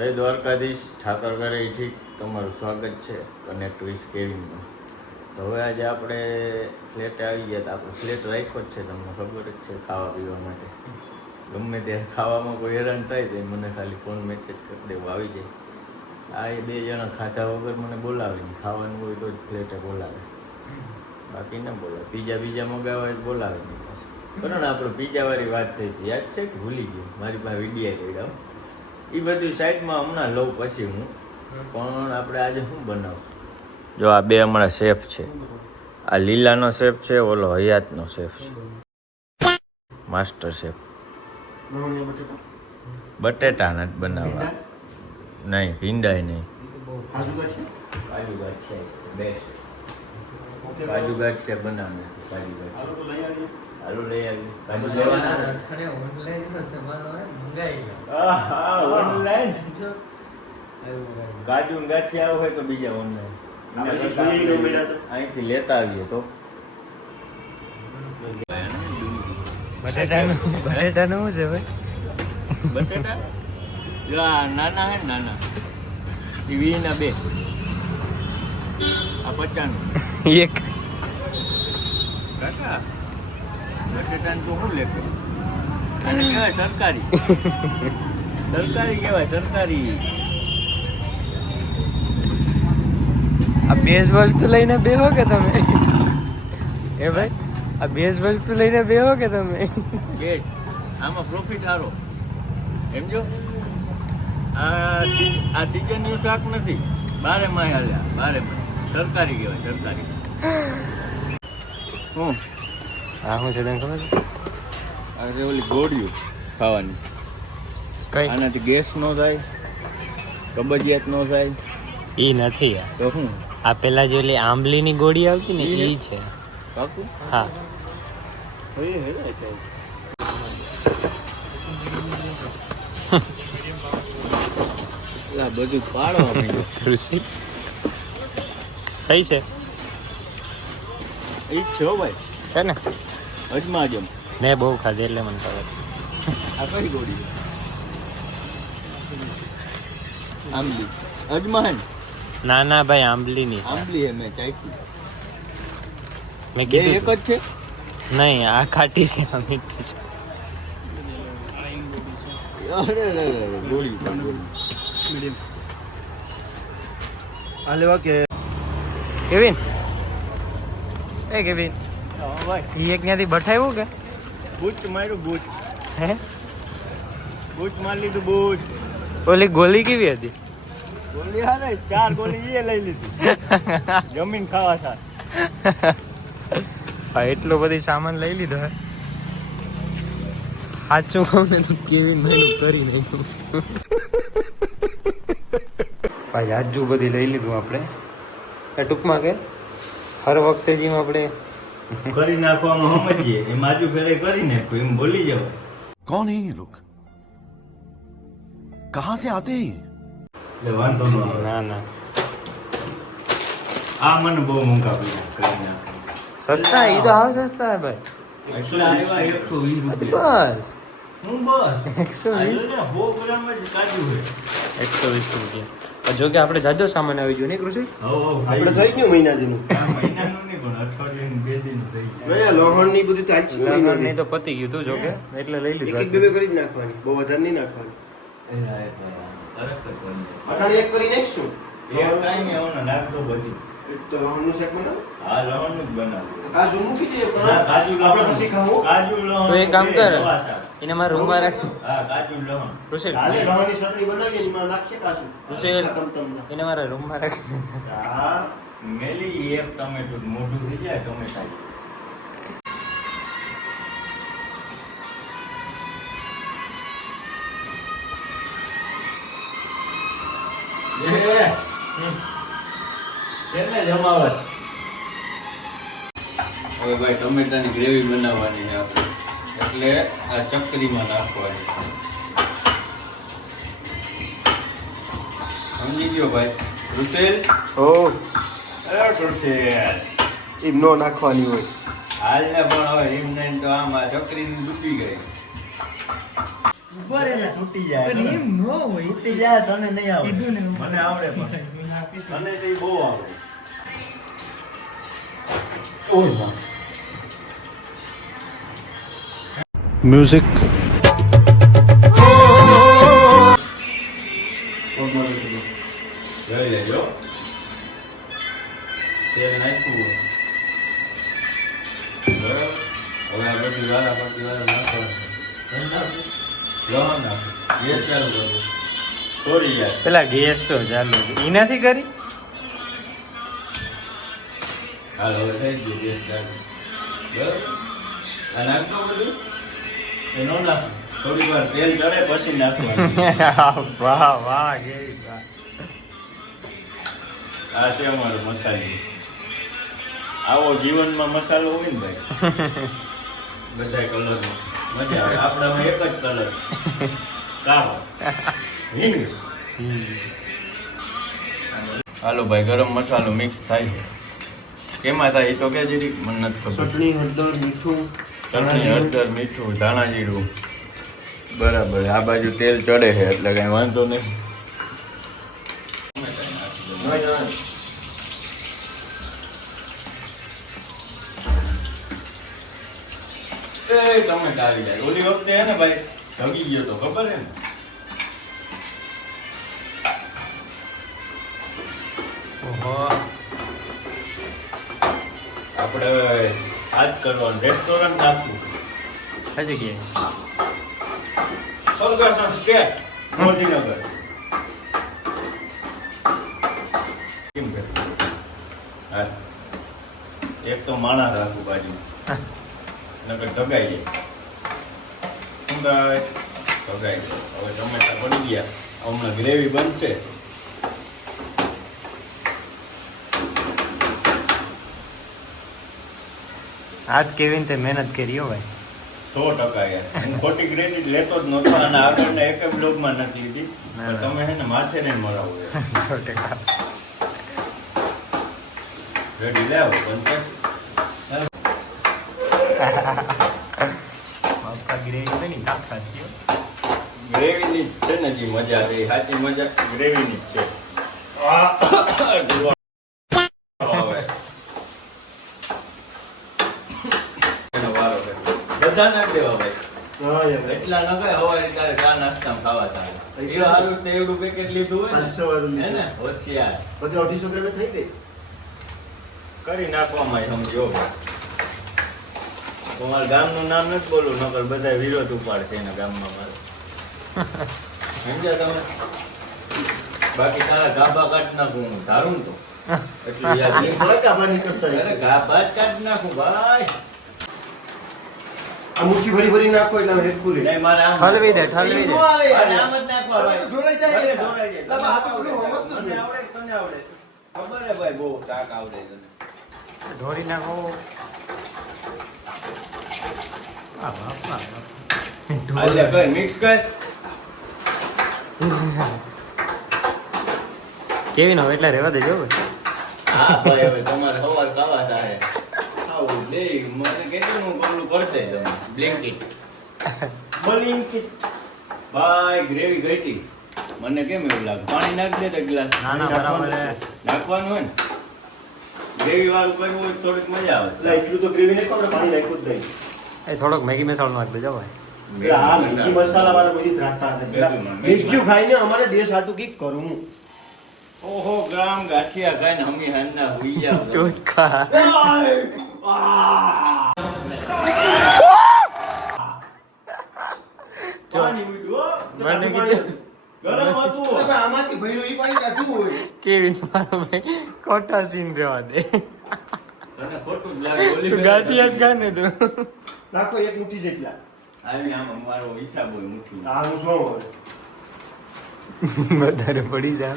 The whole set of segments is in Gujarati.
જય દ્વારકાધીશ ઠાકર ઘરે એથી તમારું સ્વાગત છે કનેક્ટ વિથ કેવિનમાં તો હવે આજે આપણે ફ્લેટ આવી ગયા તો આપણે ફ્લેટ રાખ્યો જ છે તમને ખબર જ છે ખાવા પીવા માટે. ગમે ત્યારે ખાવામાં કોઈ હેરાન થાય તો મને ખાલી ફોન મેસેજ કરી દેવો, આવી જાય. આ એ બે જણા ખાધા વગર મને બોલાવે નહીં. ખાવાનું હોય તો જ ફ્લેટે બોલાવે. બાકી ના બોલાવે. પીઝા બીજા મગાવે જ બોલાવે નહીં બરાબર આપણે પીઝાવાળી વાત થઈ હતી. યાદ છે કે ભૂલી ગયો? મારી પાસે વિડીયા કર્યા એ બધું સાઈડમાં હમણાં લઉં પછી હું. પણ આપણે આજે શું બનાવશું? જો આ બે હમણાં શેફ છે. આ લીલાનો શેફ છે ઓલો હયાતનો શેફ છે. Master chef. બટેટા નથી બનાવવા. નહીં ભીંડાય નહીં. કાજુ છે બેસ્ટ. કાજુ હાલો લઈ આવી કાજુ લેવાના અરે ઓનલાઈન નો સામાન હોય મંગાઈ લો. આહા ઓનલાઈન જો. આવ્યું આવ્યું. કાજુ ને ગાંઠિયા હોય તો બીજા ઓનલાઈન? અહીંથી લેતા આવીએ તો. બટેટાનું બટેટાનું શું છે ભાઈ? બટેટા? નાના હે ને નાના. એ ના બે. આ પચાનું. એક. કાકા? બટેટાનું તો શું લેતો. આને કહેવાય સરકારી. સરકારી કહેવાય સરકારી. આ બેઝ વસ્તુ લઈને બેહો કે તમે? એ ભાઈ આ બેઝ વસ્તુ લઈને બેહો કે તમે? ગેટ આમાં પ્રોફિટ સારો સમજો? આ આ સિઝનનું શાક નથી. બારે માં હાલ્યા બારે માં સરકારી કહેવાય સરકારી. હું હા શું છે તને ખબર છે? આ ઓલી ગોળીઓ ખાવાની. કઈ? આનાથી ગેસ ન થાય કબજિયાત ન થાય એ નથી આ તો શું? આ પેલા જે ઓલી આંબલીની ગોળી આવતી ને ઈ છે. કાકુ હા. આ બધું પાડો તુલસી કઈ છે? એ જ ભાઈ. છે ને? અજમા જમ. મેં બહુ ખાધી એટલે મને ખબર છે. આ કઈ ગોળી આંબલી. અજમાન ના? ના ભાઈ આંબલીની છે. આંબલી હે મેં ચાખી. મેં કીધું એક જ છે? નહીં આ ખાટી છે આ મીઠી છે. અરે અરે ગોળી પણ આ લેવા કે કેવિન? એ કેવિન. ઈ એક ત્યાંથી બઠાવ્યું કે? બૂચ માર્યું બૂચ હે? બૂચ મારી લીધું બૂચ ઓલી ગોલી કેવી હતી? ગોલી હારે ચાર ગોલી એ લઈ લીધી. જમીન ખાવા સાર એટલો બધી સામાન લઈ લીધો હે. સાચું કહું ને તો કેવી મહેનત કરી નાખ્યું. ભાઈ આજુ બધી લઈ લીધું આપણે. એ ટૂંકમાં કે? હર વખતે જેમ આપણે કરી નાખવામાં સમજીએ. એ માજુ ફેરે કરી નાખો. એમ બોલી જવાય. કોણ એ લોક કહા સે આતે એટલે વાંધો ન આવે. ના ના. આ મને બહુ મોંઘા પડ્યા કરી નાખો. સસ્તા એ તો હાવ સસ્તા હે ભાઈ. બસ. એકસો વીસ? એકસો વીસ રૂપિયા. જો કે આપણે જાજો સામાન આવી ગયો નહીં કૃષિ? આપણે થઈ ગયું મહિના દીનું આ મહિનાનું નહીં પણ અઠવાડિયાનું બે દિનનું થઈ ગયું. ગયા લોહણ બધી. તો પતી ગયું તું જો એટલે લઈ એક એક બે લીધું કરી જ નાખવાની. બહુ વધારે નહીં નાખવાની. એક કરી નાખશું એક કાંઈ નહીં, હમણાં બધી. તો લોહણનું શાક બનાવો? આ લવણનું જ બનાવવું. કાજુ મૂકી દઈએ ના, કાજુ લવણ. આપણે પછી ખાવું? કાજુ લવણ તો એક કામ કર. એને મારા રૂમમાં માં હા, કાલે લોહણની એમાં નાખીએ કાજુ કૃષિ એને મારા રૂમમાં રાખ હા, મેલી એક ટમેટું મોટું થઈ જાય ટમેટા. કેમને જમાવટ? હવે ભાઈ ટમેટાની ગ્રેવી બનાવવાની છે આપણે. એટલે આ ચકરીમાં નાખવાની. સમજી ગયો ભાઈ? રુસેલ ઓ. અરે રુસેલ એ નો નાખવાની હોય. હાલને પણ હવે એમ નહીં તો આમ આ ચકરીની ડૂબી ગઈ. તૂટી જાય પણ એમ તૂટી જાય તને નહીં આવડે. મને આવડે પણ. મને તે બહુ આવડે. ઓય યાર પેલા ગેસ તો ચાલુ ઈ નથી કરી? હાલ હવે થઈ ગયું ગેસ ચાલુ. બરાબર? આ નાખતો બધું? એ ન નાખું. થોડી વાર તેલ ચડે પછી નાખવાનું. વાહ વાહ કેવી આ છે અમારો મસાલો. આવો જીવનમાં મસાલો હોય ને ભાઈ. બધા મજા આવે. આપણામાં એક જ કલર. કાળો હિંગ. હાલો ભાઈ ગરમ મસાલો મિક્સ થાય છે. કેમાં થાય એ તો કે જરી મને નથી ખબર. ચટણી હળદર મીઠું. ચટણી હળદર મીઠું ધાણા જીરું બરાબર આ બાજુ તેલ ચડે છે એટલે કઈ વાંધો નહીં. તમે ટાળી જાય ઓલી વખતે હે ને ભાઈ ઢગી ગયો તો ખબર હે ને? ઓહો. આપણે આજ કરવાનું. રેસ્ટોરન્ટ નાખવું. કઈ જગ્યાએ? સ્વર્ગાસન સ્ટેટ મોદીનગર કેમ કે? હા. એક તો માણસ રાખું બાજુ. નકર ઢગાઈ જાય. ઢગાઈ જાય. હવે ટમેટા બની ગયા. હમણાં ગ્રેવી બનશે. આજ કેવી રીતે મહેનત કરી હો ભાઈ? સો ટકા યાર. હું ખોટી ક્રેડિટ લેતો જ નહોતો અને આગળના એક બ્લોગમાં નથી લીધી. તમે હે ને માથે ને મરાવો સો ટકા. રેડી લેવો નહીં. ગ્રેવીની જ છે ને જે મજા છે. સાચી મજા ગ્રેવીની જ છે હવે. એનો વારો છે. બધા નાખ દેવા ભાઈ. એટલા ન ખાય હવારે તારે ચા નાસ્તા ખાવા તારે એ હારું તે પેકેટ લીધું હોય પાંચસો વાળું હે ને હોશિયાર. બધું અઢીસો ગ્રામે થઈ ગઈ? કરી નાખવામાં સમજો. તમારા ગામનું નામ નથી બોલું નકર બધા વિરોધ ઉપાડશે એના ગામમાં મારે. સમજ્યા તમે? બાકી તારા ગાભા કાઢ નાખું હું ધારું તો. એટલું. ગાભા જ કાઢ નાખું ભાઈ. આ મુઠ્ઠી ભરી ભરી નાખો એટલે હેરખું રે નહીં, મારે આમ ઠલવી દે ઠલવી દે હાલે યાર. જ નાખવા ભાઈ. ઢોળાઈ જાય જોડાઈ જાય. આ તો પેલું મસ્ત તને આવડે તને આવડે ખબર હે ભાઈ બહુ શાક આવડે તને ઢોળી નાખો આ વાહ. હાલે કર મિક્સ કર કેવી નો એટલે રેવા દેજો. હા ભાઈ હવે તમારે સવાર કાવા થાય ખાવું મને કેટલું હું પગલું પડશે તમે? બ્લેન્કેટ બ્લેન્કેટ ભાઈ ગ્રેવી ઘટી. મને કેમ એવું લાગે? પાણી નાખી દે તો ગ્લાસ. ના ના બરાબર નાખવાનું હોય ને? ગ્રેવી વાળું કરવું હોય થોડીક મજા આવે. એટલે એટલું તો ગ્રેવી નહીં આપણે પાણી નાખ્યું જ નહીં. એ થોડોક મેગી મસાલો નાખ દેજો ભાઈ. આ મેગી મસાલા વાળા બધી મેગીયું ખાઈને અમારે દેશ હાટું કીક કરું ઓહો ગ્રામ ગાંઠિયા ખાઈને હમી હાંજના હુઈ જાવ કેવી મારો ભાઈ? ખોટા સીન રહેવા દે. તને ખોટું જ લાગે ઓલી તું ગાંઠિયા જ ખા ને તું. નાખો એક મુઠ્ઠી જેટલા વધારે પડી જાય.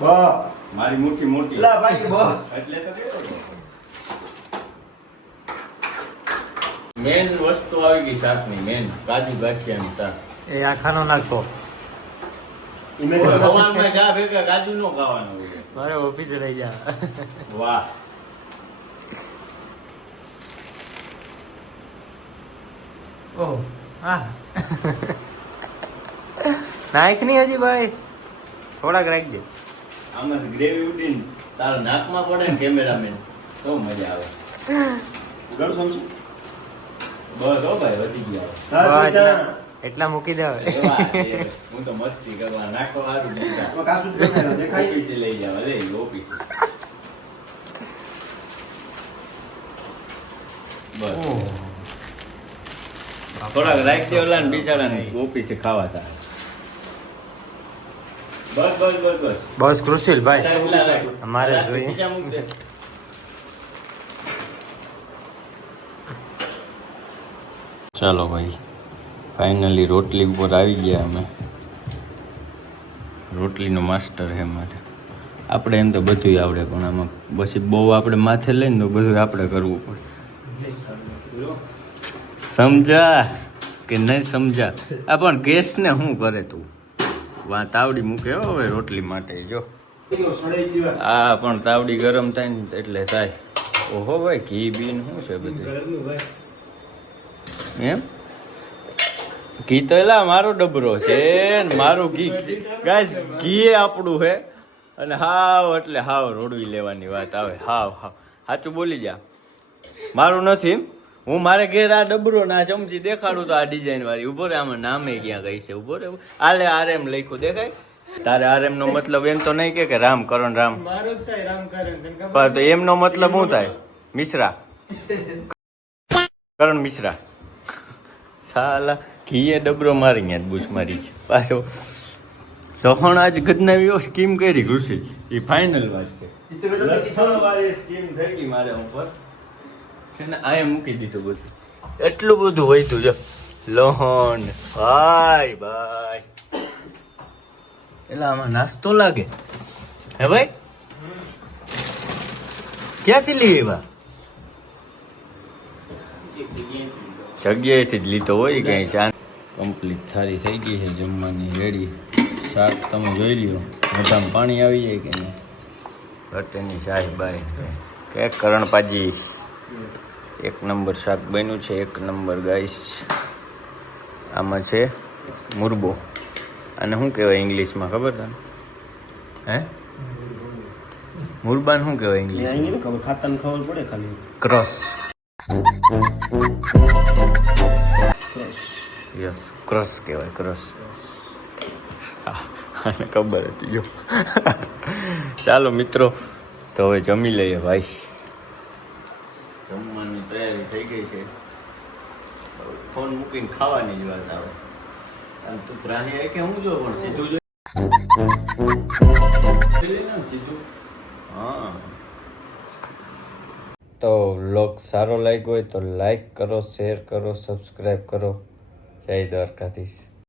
બસ. મારી મુઠ્ઠી મોટી. લા ભાઈ બસ. એટલે તો કહેતો હતો. મેન વસ્તુ આવી ગઈ શાકની મેન કાજુ ગાંઠિયાનું શાક. એ આખાનો નાખો. ઈ ચા ભેગા કાજુ નો ખાવાનું મારે ઓફિસે રહી જા. વાહ. ઓહ હા. નાખ નહીં હજી ભાઈ. થોડાક રાખજે. આમાં ગ્રેવી ઉડીને તારા નાકમાં પડે ને કેમેરામેન તો મજા આવે. સમજુ? બસ હો ભાઈ વધી ગયા. હા બસ, તો એટલા મૂકી દે હવે. હું તો મસ્તી કરવા નાખો સારું દીધા કાસુ દેખાય ને, દેખાય? લઈ જવા લે બસ. થોડાક રાખ દે ઓલા ને ગોપી છે ખાવા તા બસ બસ બસ બસ. બસ કૃષિલ ભાઈ. અમારે જોઈએ. બીજા મૂક દે. ચાલો ભાઈ ફાઇનલી રોટલી ઉપર આવી ગયા અમે. રોટલીનો માસ્ટર છે મારે. આપણે એમ તો બધું આવડે, પણ આમાં પછી બહુ આપણે માથે લઈને તો બધું આપણે કરવું પડે. સમજા કે નહીં સમજા? આ પણ ગેસને શું કરે તું? વા તાવડી મૂકે હો હવે રોટલી માટે, જો. આ પણ તાવડી ગરમ થાય ને એટલે થાય. ઓહો ભાઈ, ઘી બીન શું છે બધું એમ? ઘી તો એલા મારો ડબરો છે ને મારું ઘી. છે ગાઈસ ઘી એ આપણું છે. અને હાવ એટલે હાવ રોડવી લેવાની વાત આવે. હાવ હાવ. સાચું બોલી જા. મારું નથી હું મારે ઘેર આ ડબરો ના ચમચી દેખાડું તો આ ડિઝાઇન વાળી. ઊભો રે આમાં નામે ક્યાં ગઈ છે ઊભો રે. આલે આરએમ લખ્યું દેખાય? તારે આરએમ નો મતલબ એમ તો નહીં કે કે રામ કરણ રામ. પણ તો એમનો મતલબ શું થાય? મિશ્રા. કરણ મિશ્રા. સાલા ઘીએ ડબરો મારી ગયા બુશ મારી પાછો લહણ આજ ગદનાવીઓ સ્કીમ કરી ઘુસી એ ફાઇનલ વાત છે. ઈ તો મેં તમને કીધું. લસણ વાળી સ્કીમ થઈ ગઈ મારે ઉપર. છે ને આએ મૂકી દીધું બધું. એટલું બધું હોય તું જો. લોહણ ભાઈ ભાઈ. એટલે આમાં નાસ્તો લાગે? હે ભાઈ? ક્યાંથી લઈ આવ્યા? જગ્યાએથી જ લીધો હોય ક્યાંય ચાંદ. કમ્પ્લીટ થાળી થઈ ગઈ છે જમવાની રેડી શાક તમે જોઈ લ્યો મોઢામાં પાણી આવી જાય કે નહીં? ગટેની શાહી બાઈ કે કરણપાજી એક નંબર શાક બન્યું છે એક નંબર ગાઈસ. આમાં છે મુરબો. અને શું કહેવાય ઇંગ્લિશમાં ખબર તને? હે? મુરબાન શું કહેવાય ઇંગ્લિશ ખબર ખાતાને ખબર પડે ખાલી. ક્રોસ યસ ક્રોસ કહેવાય ક્રોસ આને ખબર હતી જો. ચાલો મિત્રો તો હવે જમી લઈએ ભાઈ. જમવાની તૈયારી થઈ ગઈ છે. ફોન મૂકીને ખાવાની જ વાત આવે. અને તું ત્રાહી કે હું જો પણ સીધું જો સીધું? હા. તો વ્લોગ સારો લાગ્યો હોય તો લાઈક કરો શેર કરો સબસ્ક્રાઈબ કરો. જય દ્વારકાધીશ